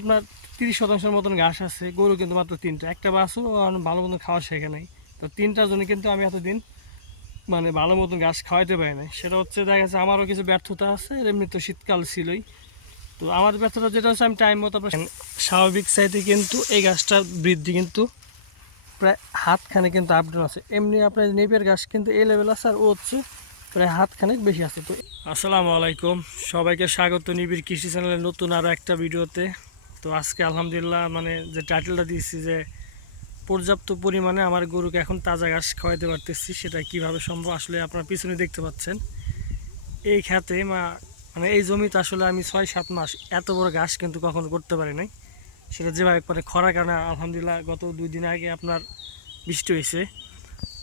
আপনার তিরিশ শতাংশের মতন ঘাস আছে, গরু কিন্তু মাত্র তিনটা। একটা বাছু ভালো মতন খাওয়া শেখে নাই। তো তিনটার জন্য কিন্তু আমি এতদিন মানে ভালো মতন ঘাস খাওয়াইতে পারি নাই। সেটা হচ্ছে দেখা গেছে আমারও কিছু ব্যর্থতা আছে এমনি তো শীতকাল ছিলই। তো আমার ব্যর্থতা যেটা হচ্ছে, আমি টাইম মতো স্বাভাবিক চাইতে কিন্তু এই গাছটার বৃদ্ধি কিন্তু প্রায় হাতখানে কিন্তু আপডাউন আছে। এমনি আপনার নেপের গাছ কিন্তু এই লেভেল আছে আর ও হচ্ছে প্রায় হাতখানেক বেশি আছে। তো আসসালামু আলাইকুম। সবাইকে স্বাগত নিবিড় কৃষি চ্যানেলের নতুন আরও একটা ভিডিওতে। তো আজকে আলহামদুলিল্লাহ মানে যে টাইটেলটা দিয়েছি যে পর্যাপ্ত পরিমাণে আমার গরুকে এখন তাজা ঘাস খাওয়াইতে পারতেছি, সেটা কীভাবে সম্ভব আসলে আপনার পিছনে দেখতে পাচ্ছেন। এই খেতে মা মানে এই জমিতে আসলে আমি ছয় সাত মাস এত বড় ঘাস কিন্তু কখনো করতে পারি নাই। সেটা যেভাবে মানে খরার কারণে আলহামদুলিল্লাহ গত দুই দিন আগে আপনার বৃষ্টি হয়েছে।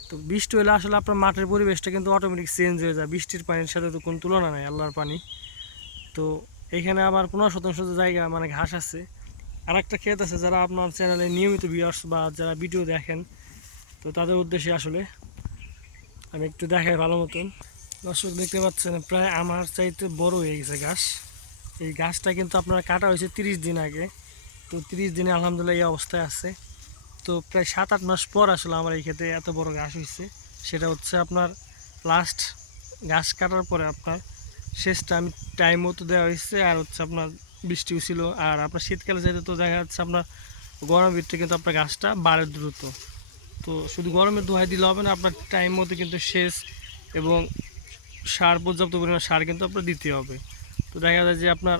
তো বৃষ্টি হলে আসলে আপনার মাঠের পরিবেশটা কিন্তু অটোমেটিক চেঞ্জ হয়ে যায়। বৃষ্টির পানির সাথে তো কোনো তুলনা নাই, আল্লাহর পানি। তো এখানে আবার পনেরো শতাংশ জায়গা মানে ঘাস আছে। আর একটা ক্ষেত আছে যারা আপনার চ্যানেলে নিয়মিত ভিউয়ার্স বা যারা ভিডিও দেখেন, তো তাদের উদ্দেশ্যে আসলে আমি একটু দেখাই ভালো মতন। দর্শক, দেখতে পাচ্ছেন, প্রায় আমার চাইতে বড় হয়ে গেছে ঘাস। এই গাছটা কিন্তু আপনার কাটা হয়েছে তিরিশ দিন আগে। তো তিরিশ দিনে আলহামদুলিল্লাহ এই অবস্থায় আছে। তো প্রায় সাত আট মাস পর আসলে আমার এই ক্ষেতে এত বড় ঘাস হয়েছে। সেটা হচ্ছে আপনার লাস্ট ঘাস কাটার পরে আপনার শেষটা টাইম টাইম মতো দেওয়া হয়েছে, আর হচ্ছে আপনার বৃষ্টিও ছিল। আর আপনার শীতকালে যেতে তো দেখা যাচ্ছে আপনার গরমের ভিতরে কিন্তু আপনার গাছটা বাড়ে দ্রুত। তো শুধু গরমের দোহাই দিলে হবে না, আপনার টাইম মতো কিন্তু শেষ এবং সার, পর্যাপ্ত পরিমাণ সার কিন্তু আপনার দিতে হবে। তো দেখা যায় যে আপনার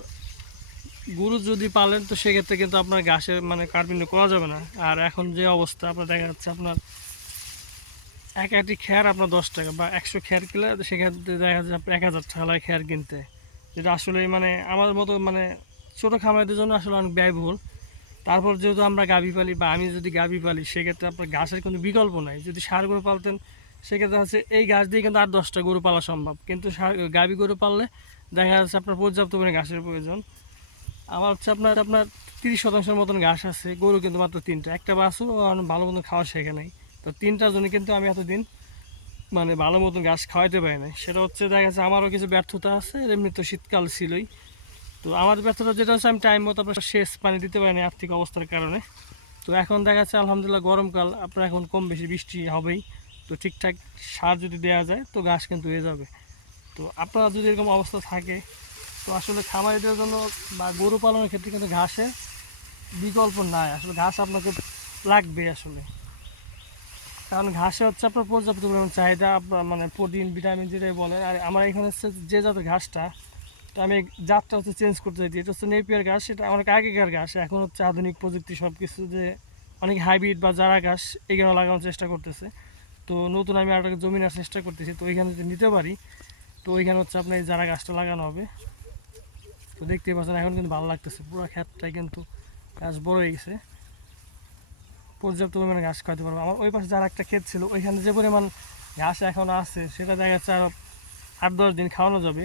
গরু যদি পালেন, তো সেক্ষেত্রে কিন্তু আপনার ঘাসের মানে কার্পিণ্য করা যাবে না। আর এখন যে অবস্থা, আপনার দেখা যাচ্ছে আপনার এক একটি খেয়ার আপনার দশ টাকা বা একশো খেয়ার কিনলে সেক্ষেত্রে দেখা আপনার এক হাজার টাকা লাগে খেয়ার কিনতে। যেটা আসলে মানে আমার মতো মানে ছোটো খামারিদের জন্য আসলে অনেক ব্যয়বহুল। তারপর যেহেতু আমরা গাভী পালি বা আমি যদি গাভী পালি, সেক্ষেত্রে আপনার ঘাসের কোনো বিকল্প নাই। যদি সার গরু পালতেন, সেক্ষেত্রে হচ্ছে এই গাছ দিয়ে কিন্তু আর দশটা গরু পালা সম্ভব। কিন্তু সার, গাভী গরু পাললে দেখা যাচ্ছে আপনার পর্যাপ্ত পরিমাণে ঘাসের প্রয়োজন। আমার হচ্ছে আপনার আপনার তিরিশ শতাংশের মতন ঘাস আছে, গরু কিন্তু মাত্র তিনটা। একটা বাছু ভালো মতন খাওয়া শেখে নাই। তো তিনটা জন্য কিন্তু আমি এতদিন মানে ভালো মতন ঘাস খাওয়াইতে পারি নাই। সেটা হচ্ছে দেখা যাচ্ছে আমারও কিছু ব্যর্থতা আছে এমনি তো শীতকাল ছিলই। তো আমার ব্যর্থতা যেটা হচ্ছে, আমি টাইম মতো আপনার শেষ পানি দিতে পারি পারিনি আর্থিক অবস্থার কারণে। তো এখন দেখা যাচ্ছে, আলহামদুলিল্লাহ গরমকাল, আপনার এখন কম বেশি বৃষ্টি হবেই। তো ঠিকঠাক সার যদি দেওয়া যায়, তো ঘাস কিন্তু হয়ে যাবে। তো আপনারা যদি এরকম অবস্থা থাকে, তো আসলে খামারিদের জন্য বা গরু পালনের ক্ষেত্রে কিন্তু ঘাসের বিকল্প নাই। আসলে ঘাস আপনাকে লাগবে আসলে। কারণ ঘাসে হচ্ছে আপনার পর্যাপ্ত পরিমাণ চাহিদা মানে প্রোটিন, ভিটামিন যেটাই বলেন। আর আমার এখানে হচ্ছে যে জাতের ঘাসটা তো আমি জাতটা হচ্ছে চেঞ্জ করতে চাইছি। এটা হচ্ছে নেপিয়ার ঘাস সেটা অনেক আগেকার ঘাস। এখন হচ্ছে আধুনিক প্রযুক্তি সব কিছু যে অনেক হাইব্রিড বা যারা ঘাস, এগুলো লাগানোর চেষ্টা করতেছে। তো নতুন আমি আর জমি নেওয়ার চেষ্টা করতেছি। তো ওইখানে যদি নিতে পারি, তো ওইখানে হচ্ছে আপনার এই যারা গাছটা লাগানো হবে। তো দেখতেই পাচ্ছেন, এখন কিন্তু ভালো লাগতেছে। পুরো ক্ষেতটাই কিন্তু গাছ বড় হয়ে গেছে। পর্যাপ্ত পরিমাণে ঘাস খাওয়াতে পারব। আমার ওই পাশে যার একটা ক্ষেত ছিল, ওইখানে যে পরিমাণ ঘাস এখনও আছে, সেটা দেখা যাচ্ছে আরও আট দশ দিন খাওয়ানো যাবে।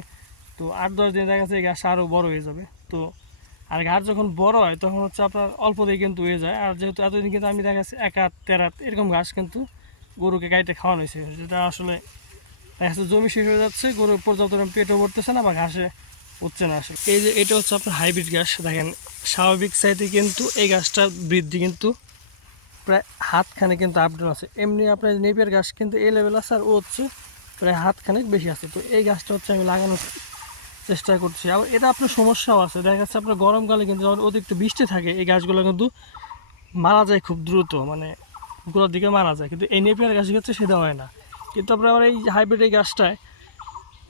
তো আট দশ দিন দেখা যাচ্ছে এই ঘাস আরও বড় হয়ে যাবে। তো আর ঘাস যখন বড় হয়, তখন হচ্ছে আপনার অল্প দিয়ে কিন্তু হয়ে যায়। আর যেহেতু এতদিন কিন্তু আমি দেখা যাচ্ছে এক হাত তেরাত এরকম ঘাস কিন্তু গরুকে গাইতে খাওয়ানো হয়েছে। যেটা আসলে দেখা যাচ্ছে জমি শেষ হয়ে যাচ্ছে, গরু পর্যাপ্ত পেটও ভরতেছে না বা ঘাসে উঠছে না। আসলে এই যে এটা হচ্ছে আপনার হাইব্রিড ঘাস। দেখেন, স্বাভাবিক সাইডে কিন্তু এই গাছটার বৃদ্ধি কিন্তু প্রায় হাতখানে কিন্তু আপডাউন আছে। এমনি আপনার নেপের গাছ কিন্তু এই লেভেল আছে আর ও হচ্ছে প্রায় হাতখানেক বেশি আছে। তো এই গাছটা হচ্ছে আমি লাগানোর চেষ্টা করছি। আর এটা আপনার সমস্যাও আছে। দেখা যাচ্ছে আপনার গরমকালে কিন্তু যখন অতিরিক্ত বৃষ্টি থাকে, এই গাছগুলো কিন্তু মারা যায় খুব দ্রুত। মানে গোড়ার দিকে মারা যায়। কিন্তু এই নেপিয়ার গাছের ক্ষেত্রে সেটা হয় না। কিন্তু আপনার আবার এই হাইব্রিড এই গাছটায়,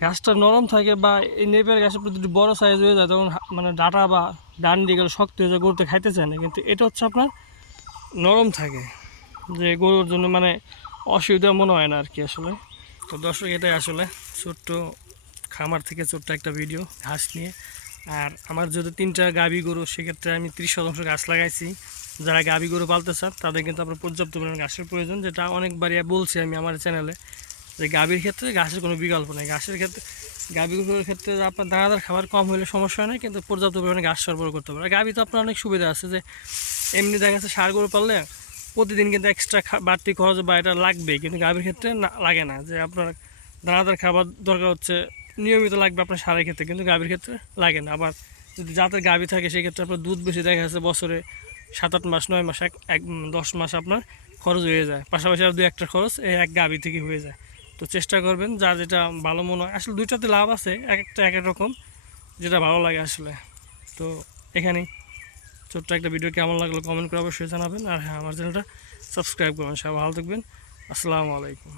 গাছটা নরম থাকে বা এই নেপিয়ার গাছের প্রতি যদি বড়ো সাইজ হয়ে যায়, তখন মানে ডাটা বা ডান্ডি গেলে শক্ত হয়ে যায় গরুতে খাইতে চায় না। কিন্তু এটা হচ্ছে আপনার নরম থাকে। যে গরুর জন্য মানে অসুবিধা মনে হয় না আর কি আসলে। তো দর্শক, এটাই আসলে ছোট্ট খামার থেকে ছোট্ট একটা ভিডিও ঘাস নিয়ে। আর আমার যদি তিনটা গাভী গরু, সেক্ষেত্রে আমি ত্রিশ শতাংশ গাছ লাগাইছি। যারা গাভী গরু পালতে চান, তাদের কিন্তু আপনার পর্যাপ্ত পরিমাণ ঘাসের প্রয়োজন, যেটা অনেকবারই বলছি আমি আমার চ্যানেলে যে গাভীর ক্ষেত্রে ঘাসের কোনো বিকল্প নেই। ঘাসের ক্ষেত্রে, গাভী গরুর ক্ষেত্রে আপনার দানাদার খাবার কম হলে সমস্যা হয় না, কিন্তু পর্যাপ্ত পরিমাণে ঘাস সরবরাহ করতে পারে গাভী তো আপনার অনেক সুবিধা আছে যে এমনি দেখা যাচ্ছে সার গরু পাললে প্রতিদিন কিন্তু এক্সট্রা বাড়তি খরচ বা এটা লাগবেই কিন্তু গাভীর ক্ষেত্রে লাগে না। যে আপনার দানাদার খাবার দরকার হচ্ছে, নিয়মিত লাগবে আপনার সারের ক্ষেত্রে, কিন্তু গাভীর ক্ষেত্রে লাগে না। আবার যদি জাতের গাভী থাকে, সেক্ষেত্রে আপনার দুধ বেশি দেখা যাচ্ছে বছরে সাত আট মাস, নয় মাস, এক এক, দশ মাস আপনার খরচ হয়ে যায়। পাশাপাশি আর দু একটা খরচ এই এক গাভী থেকে হয়ে যায়। তো চেষ্টা করবেন, যা যেটা ভালো মনে হয়। আসলে দুইটাতে লাভ আছে, এক একটা এক এক রকম, যেটা ভালো লাগে আসলে। তো এখানেই। ছোট্ট একটা ভিডিও কেমন লাগল কমেন্ট করে অবশ্যই জানাবেন। আর হ্যাঁ আমার চ্যানেলটা সাবস্ক্রাইব করবেন, সবাই ভালো থাকবেন। আসসালামু আলাইকুম।